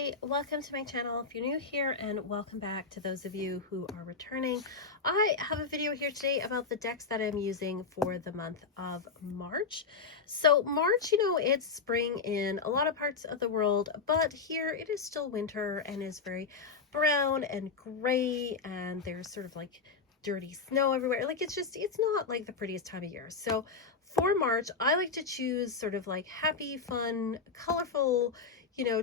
everybody, welcome to my channel if you're new here, and welcome back to those of you who are returning. I have a video here today about the decks that I'm using for the month of March. So March, it's spring in a lot of parts of the world, but here it is still winter and is very brown and gray, and there's sort of like dirty snow everywhere. Like it's not like the prettiest time of year. So for March, I like to choose sort of like happy, fun, colorful,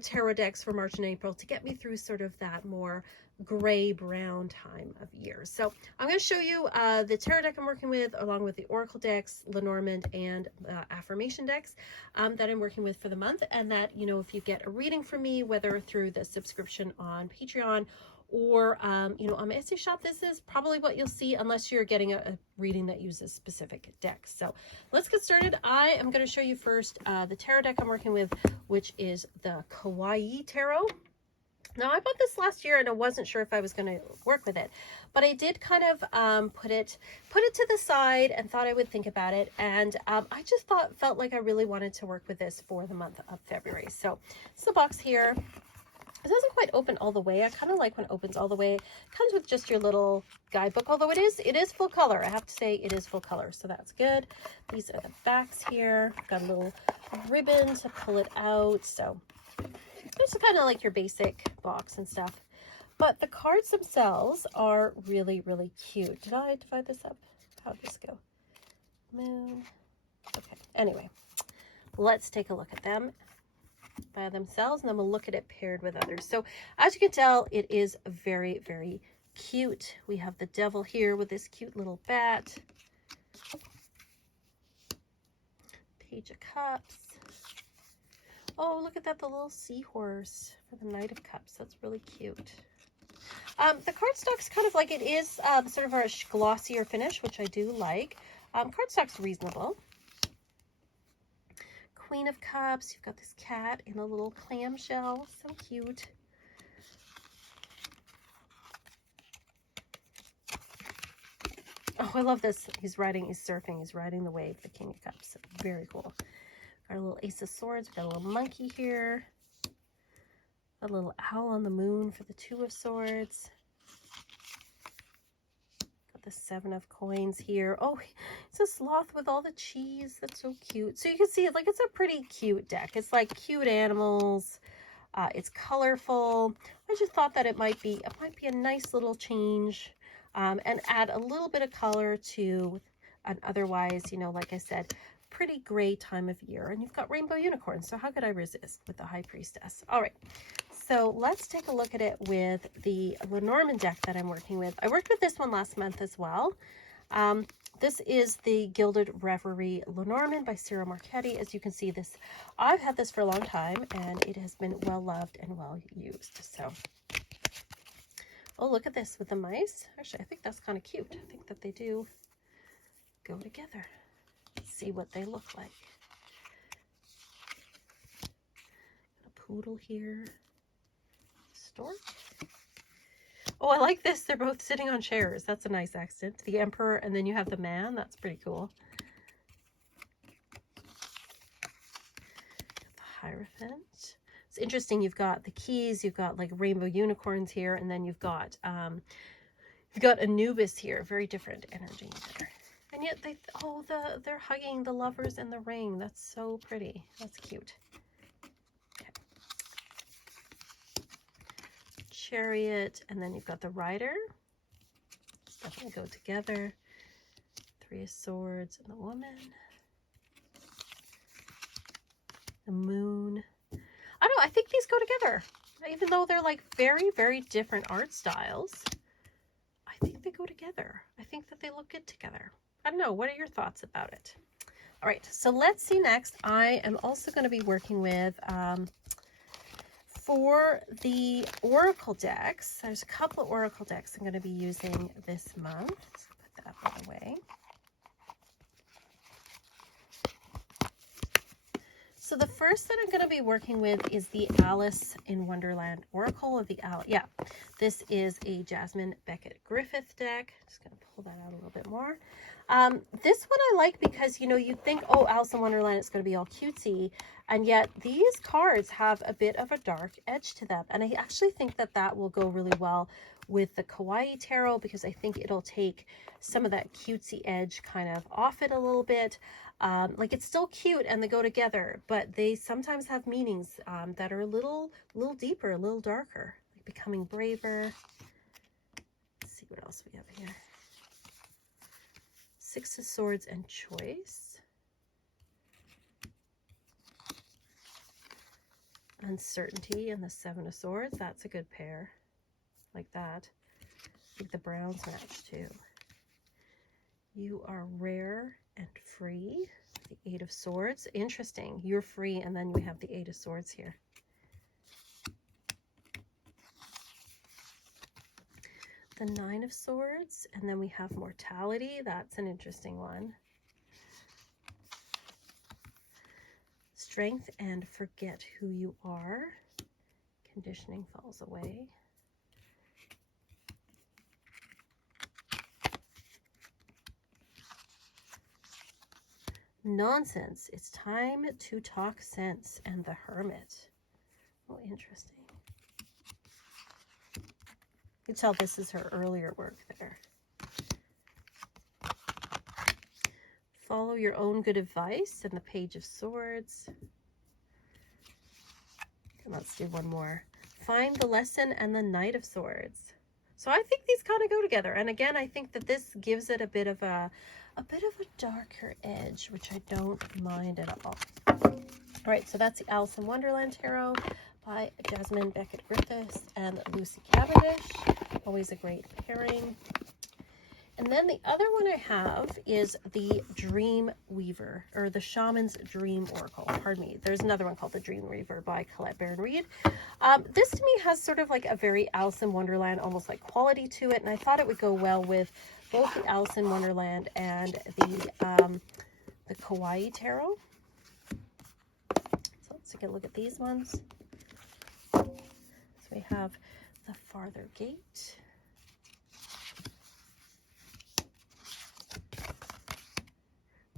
tarot decks for March and April to get me through sort of that more gray brown time of year. So I'm going to show you the tarot deck I'm working with, along with the oracle decks, Lenormand, and affirmation decks that I'm working with for the month. And that, if you get a reading from me, whether through the subscription on Patreon or on my Etsy shop, this is probably what you'll see unless you're getting a reading that uses specific decks. So let's get started. I am going to show you first the tarot deck I'm working with, which is the Kawaii Tarot. Now, I bought this last year and I wasn't sure if I was going to work with it, but I did kind of put it to the side and thought I would think about it. And I just felt like I really wanted to work with this for the month of February. So it's the box here. It doesn't quite open all the way. I kind of like when it opens all the way. It comes with just your little guidebook, although it is full color. I have to say it is full color, so that's good. These are the backs here. Got a little ribbon to pull it out. So it's kind of like your basic box and stuff. But the cards themselves are really, really cute. Did I divide this up? How'd this go? Moon. Okay. Anyway, let's take a look at them by themselves, and then we'll look at it paired with others. So as you can tell, it is very, very cute. We have the devil here with this cute little bat. Page of Cups. Oh, look at that, the little seahorse for the Knight of Cups. That's really cute. The cardstock's kind of like, it is sort of a glossier finish, which I do like. Cardstock's reasonable. Queen of Cups. You've got this cat in a little clamshell. So cute. Oh, I love this. He's surfing. He's riding the wave, the King of Cups. Very cool. Got a little Ace of Swords. We've got a little monkey here. A little owl on the moon for the Two of Swords. Got the Seven of Coins here. Oh, it's a sloth with all the cheese. That's so cute. So you can see, like, it's a pretty cute deck. It's like cute animals. It's colorful. I just thought that it might be a nice little change, and add a little bit of color to an otherwise, like I said, pretty gray time of year. And you've got rainbow unicorns, so how could I resist with the High Priestess? All right, so let's take a look at it with the Lenormand deck that I'm working with. I worked with this one last month as well. This is the Gilded Reverie Lenormand by Sarah Marchetti. As you can see, I've had this for a long time, and it has been well loved and well used. So, oh, look at this with the mice. Actually, I think that's kind of cute. I think that they do go together. Let's see what they look like. Got a poodle here. Stork. Oh, I like this. They're both sitting on chairs. That's a nice accent. The Emperor, and then you have the man. That's pretty cool. Got the Hierophant. It's interesting. You've got the keys. You've got like rainbow unicorns here, and then you've got Anubis here. Very different energy there. And yet they're hugging the lovers in the ring. That's so pretty. That's cute. Okay. Chariot, and then you've got the Rider. Definitely go together. Three of Swords and the Woman. The Moon. I don't know, I think these go together. Even though they're like very, very different art styles, I think they go together. I think that they look good together. I don't know. What are your thoughts about it? All right, so let's see next. I am also going to be working with, for the oracle decks, there's a couple of oracle decks I'm going to be using this month. Let's put that out of the way. So the first that I'm going to be working with is the Alice in Wonderland Oracle of the Owl. Yeah, this is a Jasmine Beckett Griffith deck. Just going to pull that out a little bit more. This one I like because, you know, you think, oh, Alice in Wonderland, it's going to be all cutesy. And yet these cards have a bit of a dark edge to them. And I actually think that that will go really well with the Kawaii Tarot, because I think it'll take some of that cutesy edge kind of off it a little bit. Like, it's still cute and they go together, but they sometimes have meanings that are a little deeper, a little darker, like becoming braver. Let's see what else we have here. Six of Swords and Choice. Uncertainty and the Seven of Swords. That's a good pair. Like that. I think the browns match too. You are rare and free. The Eight of Swords. Interesting. You're free, and then we have the Eight of Swords here. The Nine of Swords, and then we have mortality. That's an interesting one. Strength and forget who you are. Conditioning falls away. Nonsense. It's time to talk sense, and the Hermit. Oh, interesting. You can tell this is her earlier work there. Follow your own good advice, and the Page of Swords. And let's do one more. Find the lesson, and the Knight of Swords. So I think these kind of go together. And again, I think that this gives it a bit of a darker edge, which I don't mind at all. All right, so that's the Alice in Wonderland Tarot by Jasmine Beckett-Griffiths and Lucy Cavendish. Always a great pairing. And then the other one I have is the Dream Weaver, or the Shaman's Dream Oracle. Pardon me. There's another one called the Dream Weaver by Colette Baron-Reid. This to me has sort of like a very Alice in Wonderland, almost like quality to it. And I thought it would go well with both the Alice in Wonderland and the Kawaii Tarot. So let's take a look at these ones. So we have the Farther Gate.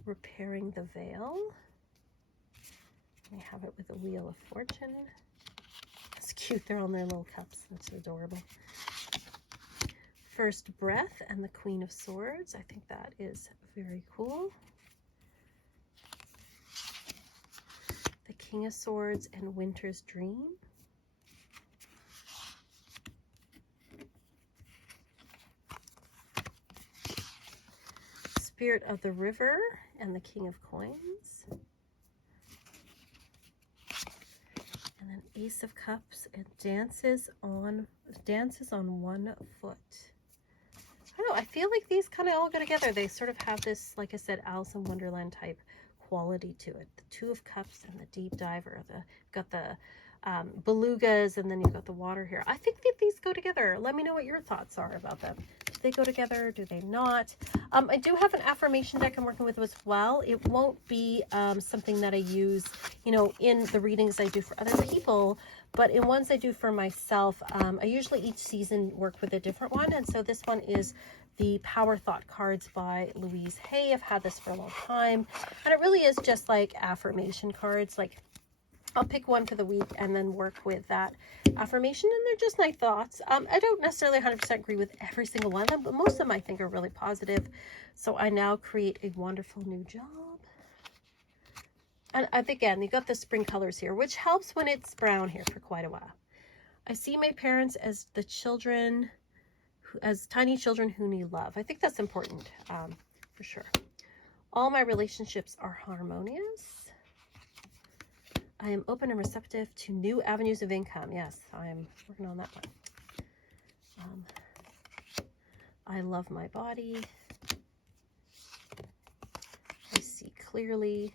Repairing the Veil. We have it with the Wheel of Fortune. It's cute. They're on their little cups. That's adorable. First Breath and the Queen of Swords. I think that is very cool. The King of Swords and Winter's Dream. Spirit of the River and the King of Coins. And then Ace of Cups and Dances on One Foot. I don't know, I feel like these kind of all go together. They sort of have this, like I said, Alice in Wonderland type quality to it. The Two of Cups and the Deep Diver. Got the belugas, and then you've got the water here. I think that these go together. Let me know what your thoughts are about them. Do they go together? Do they not? I do have an affirmation deck I'm working with as well. It won't be something that I use, you know, in the readings I do for other people, but in ones I do for myself. I usually each season work with a different one, and so this one is the Power Thought cards by Louise Hay. I've had this for a long time, and it really is just like affirmation cards. Like, I'll pick one for the week and then work with that affirmation, and they're just my thoughts. I don't necessarily 100% agree with every single one of them, but most of them I think are really positive. So I now create a wonderful new job. And again, you got the spring colors here, which helps when it's brown here for quite a while. I see my parents as the children, as tiny children who need love. I think that's important, for sure. All my relationships are harmonious. I am open and receptive to new avenues of income. Yes, I'm working on that one. I love my body. I see clearly.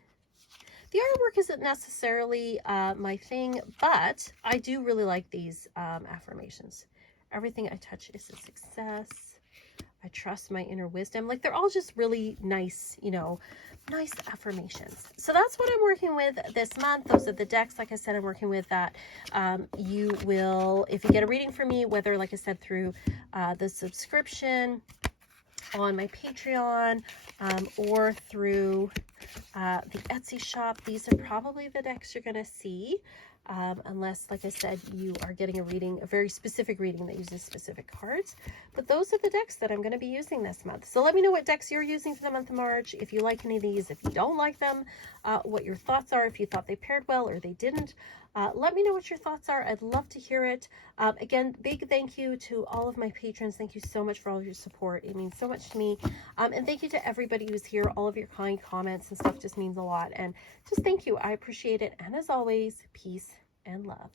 The artwork isn't necessarily my thing, but I do really like these affirmations. Everything I touch is a success. I trust my inner wisdom. Like, they're all just really nice, you know, nice affirmations. So that's what I'm working with this month. Those are the decks, like I said, I'm working with that you will, if you get a reading from me, whether, like I said, through the subscription on my Patreon or through the Etsy shop, these are probably the decks you're going to see. Unless, like I said, you are getting a reading, a very specific reading that uses specific cards. But those are the decks that I'm going to be using this month. So let me know what decks you're using for the month of March, if you like any of these, if you don't like them, what your thoughts are, if you thought they paired well or they didn't. Let me know what your thoughts are. I'd love to hear it. Again, big thank you to all of my patrons. Thank you so much for all your support. It means so much to me. And thank you to everybody who's here. All of your kind comments and stuff just means a lot. And just thank you. I appreciate it. And as always, peace and love.